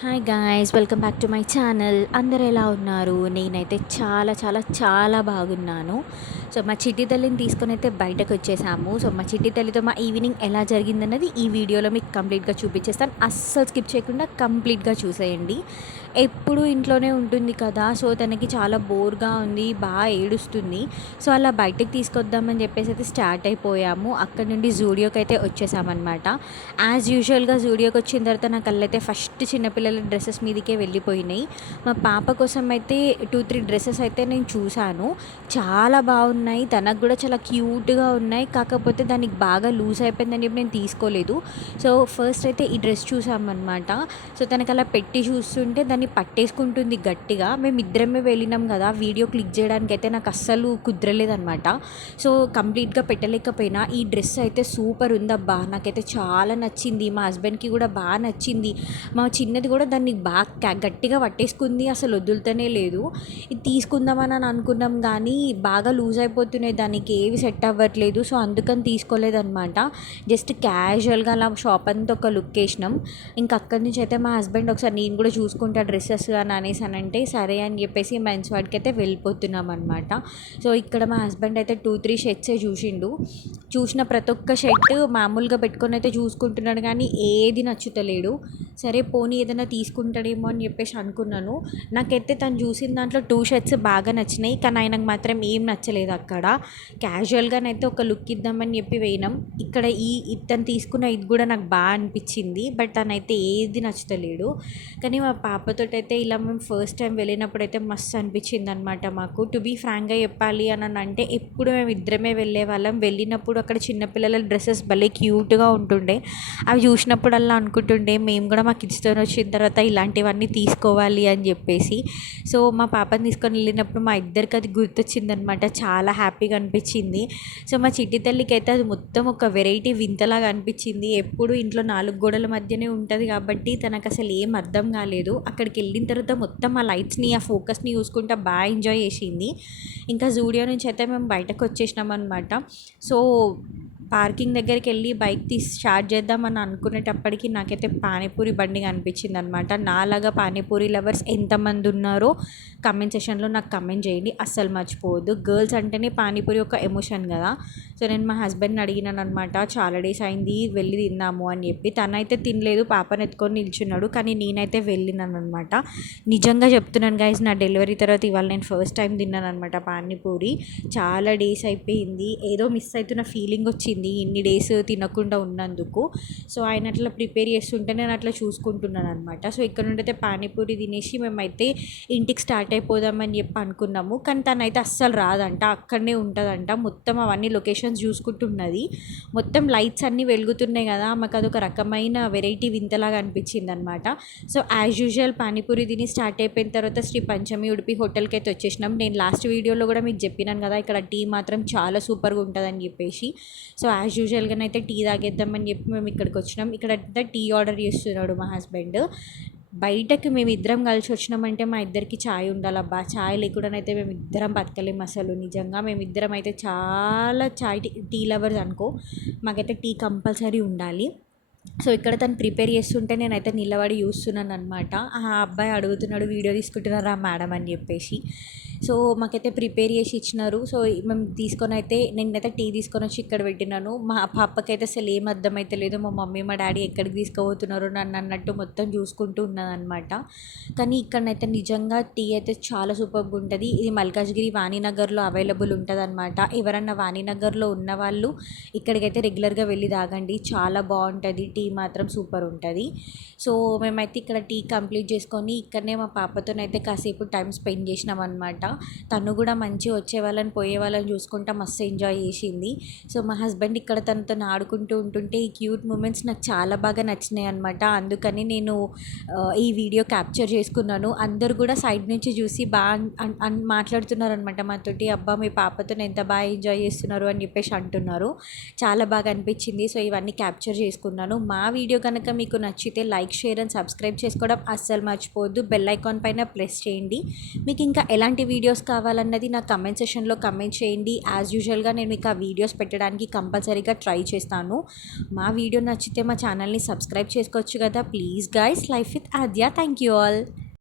Hi guys, welcome back to my channel. అందరు ఎలా ఉన్నారు? నేనైతే చాలా చాలా చాలా బాగున్నాను. సో మా చిట్టి తల్లిని తీసుకొని అయితే బయటకు వచ్చేసాము. సో మా చిట్టి తల్లితో మా ఈవినింగ్ ఎలా జరిగిందన్నది ఈ వీడియోలో మీకు కంప్లీట్గా చూపించేస్తాను. అస్సలు స్కిప్ చేయకుండా కంప్లీట్గా చూసేయండి. ఎప్పుడు ఇంట్లోనే ఉంటుంది కదా, సో తనకి చాలా బోర్గా ఉంది, బాగా ఏడుస్తుంది. సో అలా బయటకు తీసుకొద్దామని చెప్పేసి అయితే స్టార్ట్ అయిపోయాము. అక్కడ నుండి జూడియోకి అయితే వచ్చేసామన్నమాట. యాజ్ యూజువల్గా జూడియోకి వచ్చిన తర్వాత నా కళ్ళైతే ఫస్ట్ చిన్నపిల్లల డ్రెస్సెస్ మీదకే వెళ్ళిపోయినాయి. మా పాప కోసం అయితే 2-3 డ్రెస్సెస్ అయితే నేను చూశాను. చాలా బాగున్నాయి, తనకు కూడా చాలా క్యూట్గా ఉన్నాయి. కాకపోతే దానికి బాగా లూజ్ అయిపోయిందని చెప్పి నేను తీసుకోలేదు. సో ఫస్ట్ అయితే ఈ డ్రెస్ చూసామన్నమాట. సో తనకు అలా పెట్టి చూస్తుంటే దాన్ని పట్టేసుకుంటుంది గట్టిగా. మేము ఇద్దరమే వెళ్ళినాం కదా, వీడియో క్లిక్ చేయడానికి అయితే నాకు అస్సలు కుదరలేదనమాట. సో కంప్లీట్గా పెట్టలేకపోయినా. ఈ డ్రెస్ అయితే సూపర్ ఉందబ్బా, నాకైతే చాలా నచ్చింది. మా హస్బెండ్కి కూడా బాగా నచ్చింది. మా చిన్నది కూడా దాన్ని బాగా గట్టిగా పట్టేసుకుంది, అసలు వదులుతూనే లేదు. ఇది తీసుకుందామని అనుకున్నాం కానీ బాగా లూజ్ అయిపోతున్నాయి, దానికి ఏవి సెట్ అవ్వట్లేదు. సో అందుకని తీసుకోలేదన్నమాట. జస్ట్ క్యాజువల్గా అలా షాప్ అంతా ఒక లుక్ వేసినాం. ఇంకా అక్కడి నుంచి అయితే మా హస్బెండ్ ఒకసారి నేను కూడా చూసుకుంటా డ్రెస్సెస్ అని అనేసానంటే సరే అని చెప్పేసి మెన్స్ వాడికి అయితే వెళ్ళిపోతున్నాం అనమాట. సో ఇక్కడ మా హస్బెండ్ అయితే 2-3 షర్ట్సే చూసిన ప్రతి ఒక్క షర్ట్ మామూలుగా పెట్టుకొని అయితే చూసుకుంటున్నాడు కానీ ఏది నచ్చుతలేడు. సరే పోనీ ఏదైనా తీసుకుంటాడేమో అని చెప్పేసి అనుకున్నాను. నాకైతే తను చూసిన దాంట్లో 2 షర్ట్స్ బాగా నచ్చినాయి, కానీ ఆయనకు మాత్రం ఏం నచ్చలేదు. అక్కడ క్యాజువల్గానైతే ఒక లుక్ ఇద్దామని చెప్పి వేయినాం. ఇక్కడ తను తీసుకున్న ఇది కూడా నాకు బాగా అనిపించింది, బట్ తనైతే ఏది నచ్చుతలేడు. కానీ మా పాపతో అయితే ఇలా మేము ఫస్ట్ టైం వెళ్ళినప్పుడు అయితే మస్తు అనిపించింది అనమాట. మాకు టు బీ ఫ్రాంక్గా చెప్పాలి అని అంటే ఎప్పుడు మేము ఇద్దరమే వెళ్ళే వాళ్ళం. వెళ్ళినప్పుడు అక్కడ చిన్నపిల్లల డ్రెస్సెస్ భలే క్యూట్గా ఉంటుండే. అవి చూసినప్పుడల్లా అనుకుంటుండే మేము కూడా మా కిడ్స్తో వచ్చిన తర్వాత ఇలాంటివన్నీ తీసుకోవాలి అని చెప్పేసి. సో మా పాపని తీసుకొని వెళ్ళినప్పుడు మా ఇద్దరికి అది గుర్తొచ్చిందనమాట. చాలా హ్యాపీగా అనిపించింది. సో మా చిట్టి తల్లికి అయితే అది మొత్తం ఒక వెరైటీ వింతలాగా అనిపించింది. ఎప్పుడు ఇంట్లో 4 గోడల మధ్యనే ఉంటుంది కాబట్టి తనకు అసలు ఏం అర్థం కాలేదు. అక్కడికి వెళ్ళిన తర్వాత మొత్తం ఆ లైట్స్ని, ఆ ఫోకస్ని చూసుకుంటా బాగా ఎంజాయ్ చేసింది. ఇంకా జూడియో నుంచి అయితే మేము బయటకు వచ్చేసినాం అనమాట. సో పార్కింగ్ దగ్గరికి వెళ్ళి బైక్ స్టార్ట్ చేద్దామని అనుకునేటప్పటికి నాకైతే పానీపూరి బండి కనిపించింది అనమాట. నాలాగా పానీపూరి లవర్స్ ఎంతమంది ఉన్నారో కమెంట్ సెషన్లో నాకు కమెంట్ చేయండి, అస్సలు మర్చిపోవద్దు. గర్ల్స్ అంటేనే పానీపూరి ఒక ఎమోషన్ కదా. సో నేను మా హస్బెండ్ని అడిగినాను అనమాట, చాలా డేస్ అయింది వెళ్ళి తిందాము అని చెప్పి. తనైతే తినలేదు, పాపను ఎత్తుకొని నిల్చున్నాడు, కానీ నేనైతే వెళ్ళినాను అనమాట. నిజంగా చెప్తున్నాను గైస్, నా డెలివరీ తర్వాత ఇవాళ నేను ఫస్ట్ టైం తిన్నాను అనమాట పానీపూరి. చాలా డేస్ అయిపోయింది, ఏదో మిస్ అవుతున్న ఫీలింగ్ వచ్చింది ఇన్ని డేస్ తినకుండా ఉన్నందుకు. సో ఆయన అట్లా ప్రిపేర్ చేస్తుంటే నేను అట్లా చూసుకుంటున్నాను అనమాట. సో ఇక్కడ నుండి అయితే పానీపూరి తినేసి మేమైతే ఇంటికి స్టార్ట్ అయిపోదామని చెప్పి అనుకున్నాము. కానీ తనైతే అస్సలు రాదంట, అక్కడనే ఉంటుందంట. మొత్తం అవన్నీ లొకేషన్స్ చూసుకుంటున్నది. మొత్తం లైట్స్ అన్నీ వెలుగుతున్నాయి కదా, మాకు అదొక రకమైన వెరైటీ వింతలాగా అనిపించింది అనమాట. సో యాజ్ యూజువల్ పానీపూరి తిని స్టార్ట్ అయిపోయిన తర్వాత శ్రీ పంచమి ఉడిపి హోటల్కి అయితే వచ్చేసినాం. నేను లాస్ట్ వీడియోలో కూడా మీకు చెప్పినాను కదా, ఇక్కడ టీ మాత్రం చాలా సూపర్గా ఉంటుందని చెప్పేసి. సో యాజ్ యూజువల్గానైతే టీ తాగేద్దామని చెప్పి మేము ఇక్కడికి వచ్చినాం. ఇక్కడ అంతా టీ ఆర్డర్ చేస్తున్నాడు మా హస్బెండ్. బయటకు మేము ఇద్దరం కలిసి వచ్చినామంటే మా ఇద్దరికి ఛాయ్ ఉండాలబ్బా. ఛాయ్ లేకుండానైతే మేము ఇద్దరం బతకలేము అసలు. నిజంగా మేమిద్దరం అయితే చాలా టీ లవర్స్ అనుకో. మాకైతే టీ కంపల్సరీ ఉండాలి. సో ఇక్కడ తను ప్రిపేర్ చేస్తుంటే నేనైతే నిలబడి చూస్తున్నాను అనమాట. ఆ అబ్బాయి అడుగుతున్నాడు, వీడియో తీసుకుంటున్నారా మేడం అని చెప్పేసి. సో మాకైతే ప్రిపేర్ చేసి ఇచ్చినారు. సో మేము నేనైతే టీ తీసుకొని వచ్చి ఇక్కడ పెట్టినాను. మా పాపకైతే అసలు ఏం అర్థమైతే లేదు. మా మమ్మీ మా డాడీ ఎక్కడికి తీసుకుపోతున్నారు నన్ను అన్నట్టు మొత్తం చూసుకుంటూ ఉన్నదనమాట. కానీ ఇక్కడనైతే నిజంగా టీ అయితే చాలా సూపర్గా ఉంటుంది. ఇది మల్కాజ్గిరి వాణినగర్లో అవైలబుల్ ఉంటుంది అనమాట. ఎవరన్నా వాణినగర్లో ఉన్న వాళ్ళు ఇక్కడికైతే రెగ్యులర్గా వెళ్ళి తాగండి, చాలా బాగుంటుంది. టీ మాత్రం సూపర్ ఉంటుంది. సో మేమైతే ఇక్కడ టీ కంప్లీట్ చేసుకొని ఇక్కడనే మా పాపతోనైతే కాసేపు టైం స్పెండ్ చేసినాం అనమాట. తను కూడా మంచిగా వచ్చే వాళ్ళని పోయే వాళ్ళని చూసుకుంటా మస్తు ఎంజాయ్ చేసింది. సో మా హస్బెండ్ ఇక్కడ తనతో ఆడుకుంటూ ఉంటుంటే ఈ క్యూట్ మూమెంట్స్ నాకు చాలా బాగా నచ్చినాయి అనమాట. అందుకని నేను ఈ వీడియో క్యాప్చర్ చేసుకున్నాను. అందరు కూడా సైడ్ నుంచి చూసి బాగా మాట్లాడుతున్నారు అనమాట మాతోటి. అబ్బా మీ పాపతో ఎంత బాగా ఎంజాయ్ చేస్తున్నారు అని చెప్పేసి అంటున్నారు. చాలా బాగా అనిపించింది. సో ఇవన్నీ క్యాప్చర్ చేసుకున్నాను. మా వీడియో కనుక మీకు నచ్చితే లైక్, షేర్ అండ్ సబ్స్క్రైబ్ చేసుకోవడం అస్సలు మర్చిపోవద్దు. బెల్ ఐకాన్ పైన ప్రెస్ చేయండి. మీకు ఇంకా ఎలాంటి వీడియోస్ కావాలన్నది నా కమెంట్ సెక్షన్లో కమెంట్ చేయండి. యాజ్ యూజువల్గా నేను మీకు ఆ వీడియోస్ పెట్టడానికి కంపల్సరీగా ట్రై చేస్తాను. మా వీడియో నచ్చితే మా ఛానల్ని సబ్స్క్రైబ్ చేసుకోవచ్చు కదా. Please guys, life with Aadya. Thank you all.